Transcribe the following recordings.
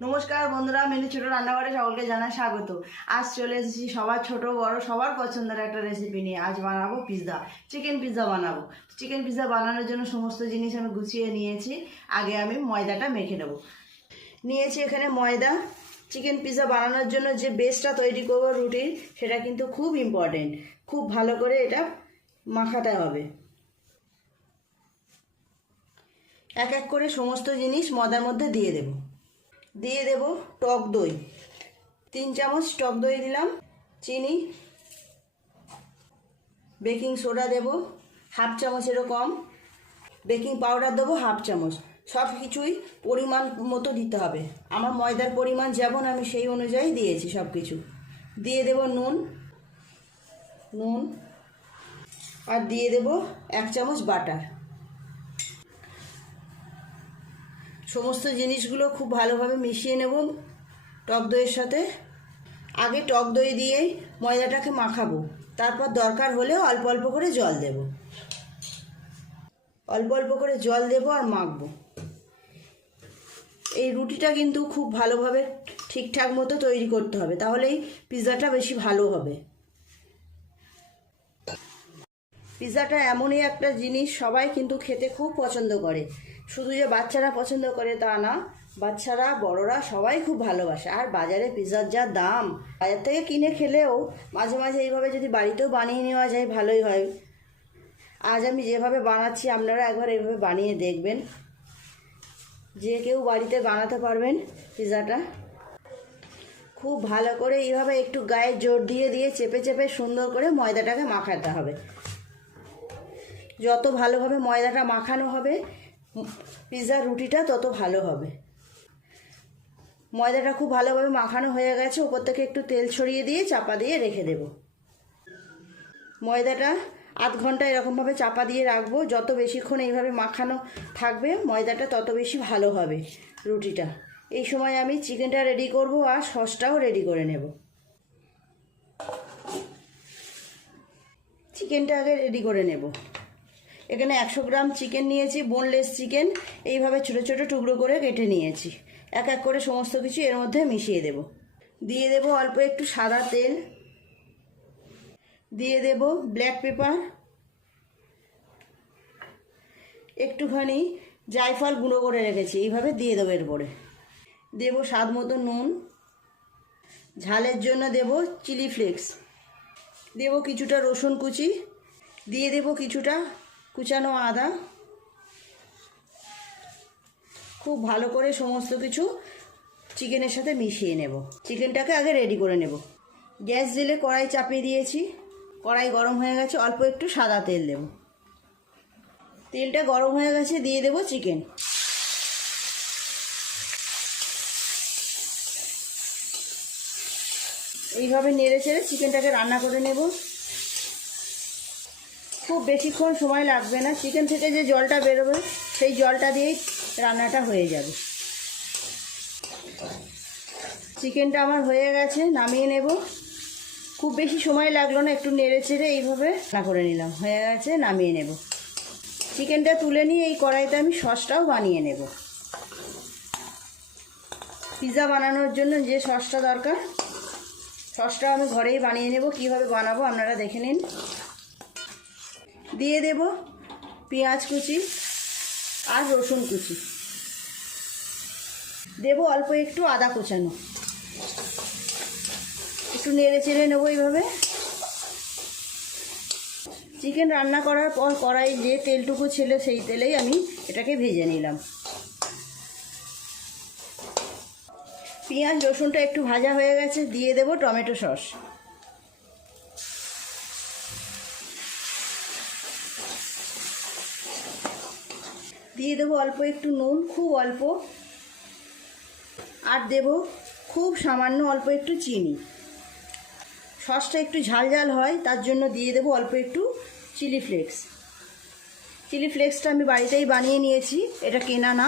নমস্কার বন্ধুরা, মিনি ছোট রান্নাঘরে সকলকে জানাই স্বাগত। আজ চলে এসেছি সবার ছোট বড় সবার পছন্দের একটা রেসিপি নিয়ে। আজ বানাবো পিৎজা, চিকেন পিৎজা বানাবো। চিকেন পিৎজা বানানোর জন্য সমস্ত জিনিস আমি গুছিয়ে নিয়েছি। আগে আমি ময়দাটা মেখে নেব। নিয়েছি এখানে ময়দা। চিকেন পিৎজা বানানোর জন্য যে বেসটা তৈরি করবো রুটির, সেটা কিন্তু খুব ইম্পর্টেন্ট। খুব ভালো করে এটা মাখাতে হবে। এক এক করে সমস্ত জিনিস ময়দার মধ্যে দিয়ে দেব টক দই, 3 চামচ টক দই দিলাম, চিনি, বেকিং সোডা দেব হাফ চামচেরও কম, বেকিং পাউডার দেবো হাফ চামচ। সব কিছুই পরিমাণ মতো দিতে হবে। আমার ময়দার পরিমাণ যেমন আমি সেই অনুযায়ী দিয়েছি সব কিছু। দিয়ে দেব নুন আর দিয়ে দেব 1 চামচ বাটার। সমস্ত জিনিসগুলো খুব ভালোভাবে মিশিয়ে নেব টক দইয়ের সাথে। আগে টক দই দিয়েই ময়দাটাকে মাখাবো, তারপর দরকার হলে অল্প অল্প করে জল দেব। অল্প অল্প করে জল দেব আর মাখবো। এই রুটিটা কিন্তু খুব ভালোভাবে ঠিকঠাক মতো তৈরি করতে হবে, তাহলেই পিৎজাটা বেশি ভালো হবে। পিৎজাটা এমনই একটা জিনিস, সবাই কিন্তু খেতে খুব পছন্দ করে। শুধু যে বাচ্চারা পছন্দ করে তা না, বাচ্চারা বড়রা সবাই খুব ভালোবাসে। আর বাজারে পিৎজার যা দাম, বাজার থেকে কিনে খেলেও মাঝে মাঝে এইভাবে যদি বাড়িতেও বানিয়ে নেওয়া যায় ভালোই হয়। আজ আমি যেভাবে বানাচ্ছি আপনারা একবার এইভাবে বানিয়ে দেখবেন। যে কেউ বাড়িতে বানাতে পারবেন পিৎজাটা। খুব ভালো করে এইভাবে একটু গায়ে জোর দিয়ে চেপে চেপে সুন্দর করে ময়দাটাকে মাখাতে হবে। যত ভালোভাবে ময়দাটা মাখানো হবে পিৎজার রুটিটা তত ভালো হবে। ময়দাটা খুব ভালোভাবে মাখানো হয়ে গেছে। উপর থেকে একটু তেল ছড়িয়ে দিয়ে চাপা দিয়ে রেখে দেব। ময়দাটা আধ ঘন্টা এরকমভাবে চাপা দিয়ে রাখবো। যত বেশিক্ষণ এইভাবে মাখানো থাকবে ময়দাটা তত বেশি ভালো হবে রুটিটা। এই সময় আমি চিকেনটা রেডি করব আর সসটাও রেডি করে নেব। চিকেনটা আগে রেডি করে নেব। এখানে 100 গ্রাম চিকেন নিয়েছি, বোনলেস চিকেন। এইভাবে ছোট ছোট টুকরো করে কেটে নিয়েছি। এক এক করে সমস্ত কিছু এর মধ্যে মিশিয়ে দেব। দিয়ে দেব অল্প একটু সাদা তেল, দিয়ে দেব ব্ল্যাক পেপার, একটুখানি জায়ফল গুঁড়ো করে রেখেছি, এইভাবে দিয়ে দেবো এরপরে। দেব স্বাদ মতো নুন, ঝালের জন্য দেব চিলি ফ্লেক্স, দেব কিছুটা রসুন কুচি, দিয়ে দেব কিছুটা কুচানো আদা। খুব ভালো করে সমস্ত কিছু চিকেনের সাথে মিশিয়ে নেব। চিকেনটাকে আগে রেডি করে নেব। গ্যাস জেলে কড়াই চাপিয়ে দিয়েছি। কড়াই গরম হয়ে গেছে, অল্প একটু সাদা তেল দেব। তেলটা গরম হয়ে গেছে, দিয়ে দেব চিকেন। এইভাবে নেড়ে চেড়ে চিকেনটাকে রান্না করে নেব। খুব বেশিক্ষণ সময় লাগবে না। চিকেন থেকে যে জলটা বেরোবে সেই জলটা দিয়েই রান্নাটা হয়ে যাবে। চিকেনটা আমার হয়ে গেছে, নামিয়ে নেব। খুব বেশি সময় লাগলো না, একটু নেড়ে চেড়ে এইভাবে রান্না করে নিলাম। হয়ে গেছে, নামিয়ে নেব। চিকেনটা তুলে নিয়ে এই কড়াইতে আমি সসটাও বানিয়ে নেব। পিৎজা বানানোর জন্য যে সসটা দরকার, সসটা আমি ঘরেই বানিয়ে নেব। কীভাবে বানাবো আপনারা দেখে নিন। দিয়ে দেব পেঁয়াজ কুচি আর রসুন কুচি, দেব অল্প একটু আদা কুচানো। একটু নেড়ে চেড়ে নেবো এইভাবে। চিকেন রান্না করার পর কড়াই যে তেলটুকু ছিল সেই তেলেই আমি এটাকে ভেজে নিলাম। পেঁয়াজ রসুনটা একটু ভাজা হয়ে গেছে, দিয়ে দেব টমেটো সস। দিয়ে দেবো অল্প একটু নুন, খুব অল্প। আর দেব খুব সামান্য অল্প একটু চিনি। সসটা একটু ঝাল ঝাল হয়, তার জন্য দিয়ে দেবো অল্প একটু চিলি ফ্লেক্স। চিলি ফ্লেক্সটা আমি বাড়িতেই বানিয়ে নিয়েছি, এটা কেনা না।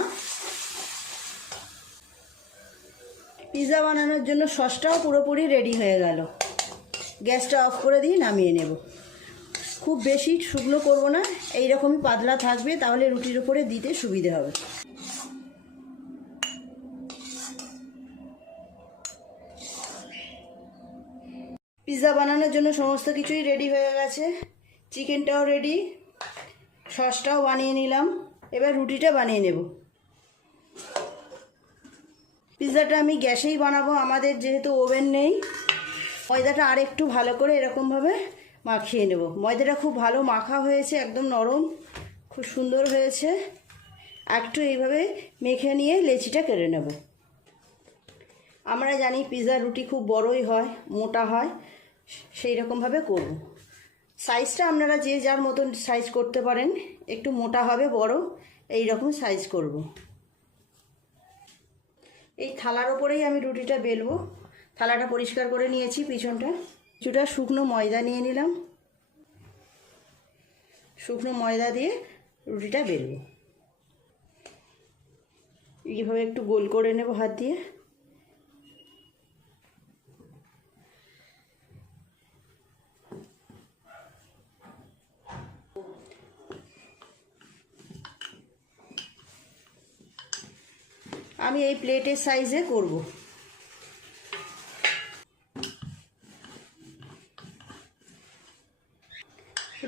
পিৎজা বানানোর জন্য সসটাও পুরোপুরি রেডি হয়ে গেল। গ্যাসটা অফ করে দিয়ে নামিয়ে নেব। খুব বেশি শুকনো করব না, এইরকমই পাতলা থাকবে, তাহলে রুটির উপরে দিতে সুবিধে হবে। পিৎজা বানানোর জন্য সমস্ত কিছুই রেডি হয়ে গেছে, চিকেনটাও রেডি, সসটাও বানিয়ে নিলাম। এবার রুটিটা বানিয়ে নেব। পিৎজাটা আমি গ্যাসেই বানাবো, আমাদের যেহেতু ওভেন নেই। ময়দাটা আর একটু ভালো করে এরকমভাবে মাখিয়ে নেব। ময়দাটা খুব ভালো মাখা হয়েছে, একদম নরম, খুব সুন্দর হয়েছে। একটু এইভাবে মেখে নিয়ে লেচিটা কেটে নেব। আমরা জানি পিৎজা রুটি খুব বড়ই হয়, মোটা হয়, সেই রকমভাবে করব। সাইজটা আপনারা যে যার মতন সাইজ করতে পারেন, একটু মোটা হবে বড়, এই রকম সাইজ করব। এই থালার ওপরেই আমি রুটিটা বেলবো। থালাটা পরিষ্কার করে নিয়েছি, পিছনটা কিছুটা শুকনো ময়দা নিয়ে নিলাম। শুকনো ময়দা দিয়ে রুটিটা বেলবো। এইভাবে একটু গোল করে নেব হাত দিয়ে। আমি এই প্লেটের সাইজে করব।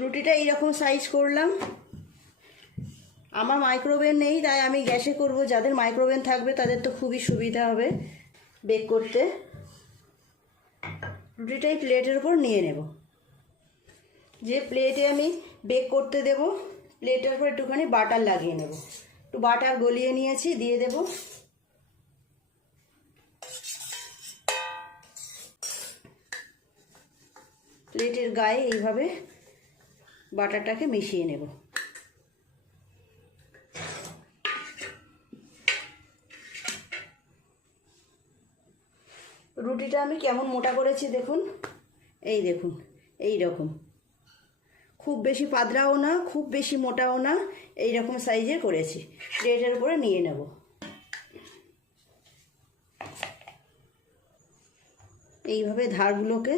রুটিটা এইরকম সাইজ করলাম। আমার মাইক্রোওভেন নেই, তাই আমি গ্যাসে করব। যাদের মাইক্রোওভেন থাকবে তাদের তো খুবই সুবিধা হবে বেক করতে। রুটিটা এই প্লেটের উপর নিয়ে নেব। যে প্লেটে আমি বেক করতে দেব, প্লেটের উপর একটুখানি বাটার লাগিয়ে নেব। একটু বাটার গলিয়ে নিয়েছি, দিয়ে দেব। প্লেটের গায়ে এইভাবে বাটারটাকে মিশিয়ে নেব। রুটিটা আমি কেমন মোটা করেছি দেখুন, এই দেখুন, এই রকম। খুব বেশি পাতলাও না, খুব বেশি মোটাও না, এই রকম সাইজে করেছি। প্লেটের উপরে নিয়ে নেব। এইভাবে ধারগুলোকে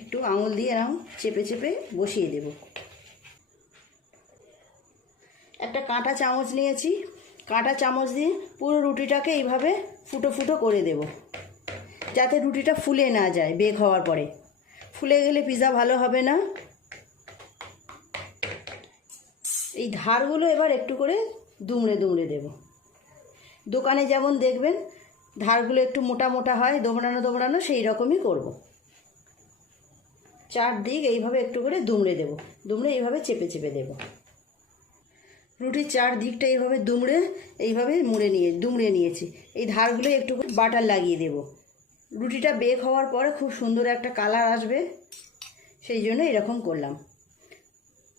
একটু আঙুল দিয়ে এরকম চেপে চেপে বসিয়ে দেব। একটা কাঁটা চামচ নিয়েছি, কাঁটা চামচ দিয়ে পুরো রুটিটাকে এইভাবে ফুটো ফুটো করে দেব, যাতে রুটিটা ফুলে না যায়। বেক হওয়ার পরে ফুলে গেলে পিৎজা ভালো হবে না। এই ধারগুলো এবার একটু করে দুমড়ে দুমড়ে দেব। দোকানে যেমন দেখবেন ধারগুলো একটু মোটা মোটা হয়, দোমড়ানো দোমড়ানো, সেই রকমই করব। চারদিক এইভাবে একটু করে দুমড়ে দেব, দুমড়ে এইভাবে চেপে চেপে দেব। রুটির চারদিকটা এইভাবে এইভাবে দুমড়ে নিয়েছি। এই ধারগুলো একটু করে বাটার লাগিয়ে দেব। রুটিটা বেক হওয়ার পরে খুব সুন্দর একটা কালার আসবে, সেই জন্য এরকম করলাম।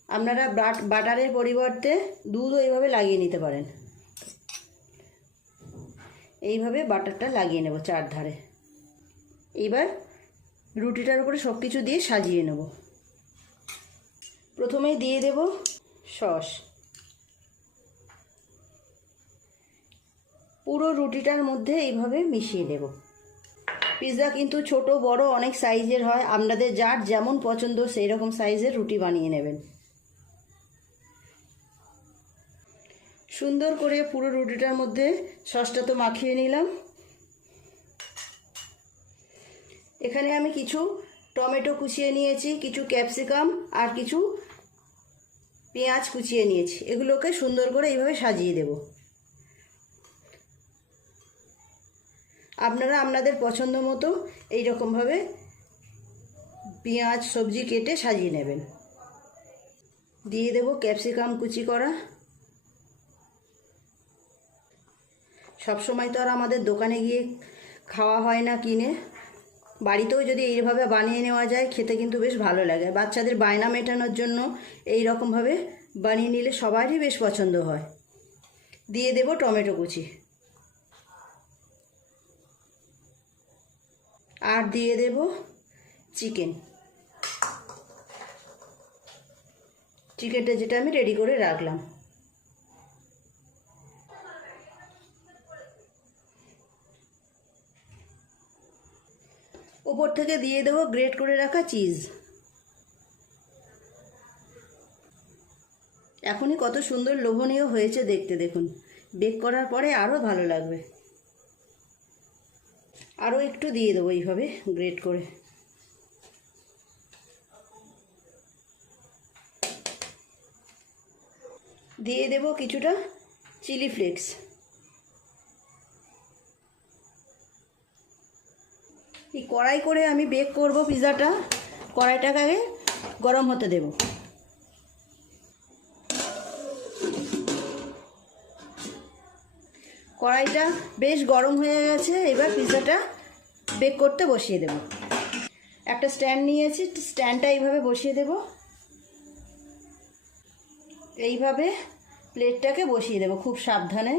আপনারা বাটারের পরিবর্তে দুধও এইভাবে লাগিয়ে নিতে পারেন। এইভাবে বাটারটা লাগিয়ে নেব চারধারে। এইবার রুটিটার উপরে সব কিছু দিয়ে সাজিয়ে নেব। প্রথমেই দিয়ে দেব সস। পুরো রুটিটার মধ্যে এইভাবে মিশিয়ে দেব। পিৎজা কিন্তু ছোট বড় অনেক সাইজের হয়, আপনাদের যার যেমন পছন্দ সেই রকম সাইজের রুটি বানিয়ে নেবেন। সুন্দর করে পুরো রুটিটার মধ্যে সসটা তো মাখিয়ে নিলাম। এখানে আমি কিছু টমেটো কুচিয়ে নিয়েছি, কিছু ক্যাপসিকাম আর কিছু পেঁয়াজ কুচিয়ে নিয়েছি। এগুলোকে সুন্দর করে এইভাবে সাজিয়ে দেব। আপনারা আপনাদের পছন্দ মতো এইরকমভাবে পেঁয়াজ সবজি কেটে সাজিয়ে নেবেন। দিয়ে দেব ক্যাপসিকাম কুচি করা। সবসময় তো আর আমাদের দোকানে গিয়ে খাওয়া হয় না কিনে, বাড়িতেও যদি এইভাবে বানিয়ে নেওয়া যায় খেতে কিন্তু বেশ ভালো লাগে। বাচ্চাদের বায়না মেটানোর জন্য এই রকমভাবে বানিয়ে নিলে সবারই বেশ পছন্দ হয়। দিয়ে দেব টমেটো কুচি, আর দিয়ে দেব চিকেনটা যেটা আমি রেডি করে রাখলাম। উপর থেকে দিয়ে দেবো গ্রেট করে রাখা চিজ। এখনই কত সুন্দর লোভনীয় হয়েছে দেখতে, দেখুন। বেক করার পরে আরও ভালো লাগবে। আরও একটু দিয়ে দেবো এইভাবে গ্রেট করে। দিয়ে দেব কিছুটা চিলি ফ্লেক্স। এই কড়াই করে আমি বেক করব পিৎজাটা। কড়াইটাকে আগে গরম হতে দেব। কড়াইটা বেশ গরম হয়ে গেছে, এবার পিৎজাটা বেক করতে বসিয়ে দেব। একটা স্ট্যান্ড নিয়েছি, স্ট্যান্ডটা এইভাবে বসিয়ে দেব। এইভাবে প্লেটটাকে বসিয়ে দেব খুব সাবধানে।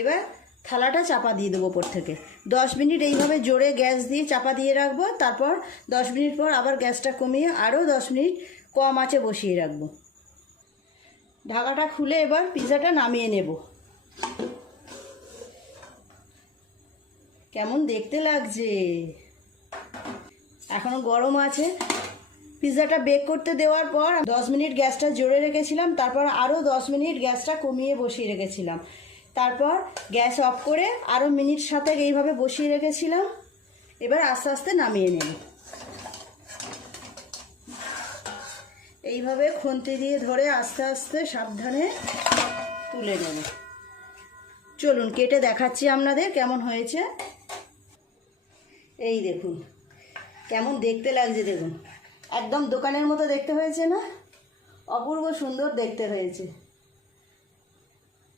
এবার থালাটা চাপা দিয়ে দেবো ওপর থেকে। 10 মিনিট এইভাবে জোরে গ্যাস দিয়ে চাপা দিয়ে রাখবো। তারপর 10 মিনিট পর আবার গ্যাসটা কমিয়ে আরও 10 মিনিট কম আঁচে বসিয়ে রাখবো। ঢাকাটা খুলে এবার পিৎজাটা নামিয়ে নেব। কেমন দেখতে লাগছে, এখনো গরম আছে। পিৎজাটা বেক করতে দেওয়ার পর 10 মিনিট গ্যাসটা জোরে রেখেছিলাম, তারপর আরও 10 মিনিট গ্যাসটা কমিয়ে বসিয়ে রেখেছিলাম। তারপর গ্যাস অফ করে আরও মিনিট 7 এইভাবে বসিয়ে রেখেছিলাম। এবার আস্তে আস্তে নামিয়ে নেব। এইভাবে খুন্তি দিয়ে ধরে আস্তে আস্তে সাবধানে তুলে নেব। চলুন কেটে দেখাচ্ছি আপনাদের কেমন হয়েছে। এই দেখুন কেমন দেখতে লাগছে, দেখুন একদম দোকানের মতো দেখতে হয়েছে না? অপূর্ব সুন্দর দেখতে হয়েছে।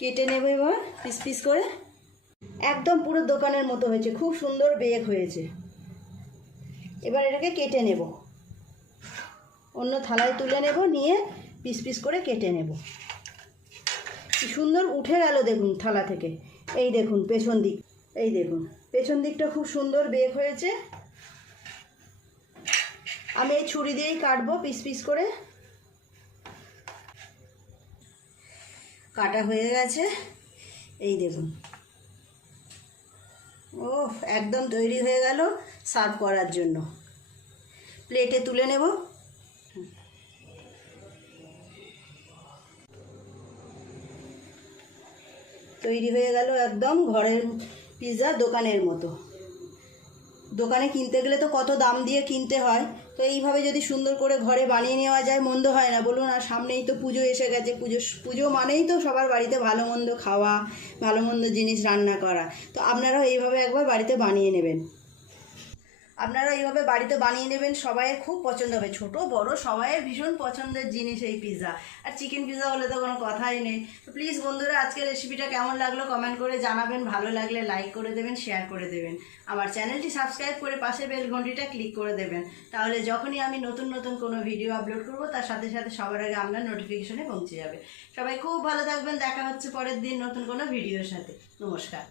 কেটে নেব এবার পিস পিস করে। একদম পুরো দোকানের মতো হয়েছে, খুব সুন্দর বেক হয়েছে। এবার এটাকে কেটে নেব, অন্য থালায় তুলে নেব, নিয়ে পিস পিস করে কেটে নেব। কি সুন্দর উঠে গেল দেখুন থালা থেকে। এই দেখুন পেছন দিক, এই দেখুন পেছন দিকটা খুব সুন্দর বেক হয়েছে। আমি এই ছুরি দিয়েই কাটবো পিস পিস করে। কাটা হয়ে গেছে, এই দেখুন। ও একদম তৈরি হয়ে গেল সার্ভ করার জন্য। প্লেটে তুলে নেব। তৈরি হয়ে গেল একদম ঘরের পিৎজা, দোকানের মতো। দোকানে কিনতে গেলে তো কত দাম দিয়ে কিনতে হয়, তো এইভাবে যদি সুন্দর করে ঘরে বানিয়ে নেওয়া যায় মন্দ হয় না বলুন। আর সামনেই তো পুজো এসে গেছে, পুজো মানেই তো সবার বাড়িতে ভালো মন্দ খাওয়া, ভালো মন্দ জিনিস রান্না করা। তো আপনারাও এইভাবে একবার বাড়িতে বানিয়ে নেবেন। সবাইয়ের খুব পছন্দ হবে, ছোট বড় সবাইয়ের ভীষণ পছন্দের জিনিস এই পিৎজা। আর চিকেন পিৎজা হলে তো কোনো কথাই নেই। তো প্লিজ বন্ধুরা আজকের রেসিপিটা কেমন লাগলো কমেন্ট করে জানাবেন। ভালো লাগলে লাইক করে দেবেন, শেয়ার করে দেবেন। আমার চ্যানেলটি সাবস্ক্রাইব করে পাশে বেল ঘন্টিটা ক্লিক করে দেবেন। তাহলে যখনই আমি নতুন নতুন কোনো ভিডিও আপলোড করব তার সাথে সাথে সবার আগে আপনার নোটিফিকেশনে পৌঁছে যাবে। সবাই খুব ভালো থাকবেন, দেখা হচ্ছে পরের দিন নতুন কোনো ভিডিওর সাথে। নমস্কার।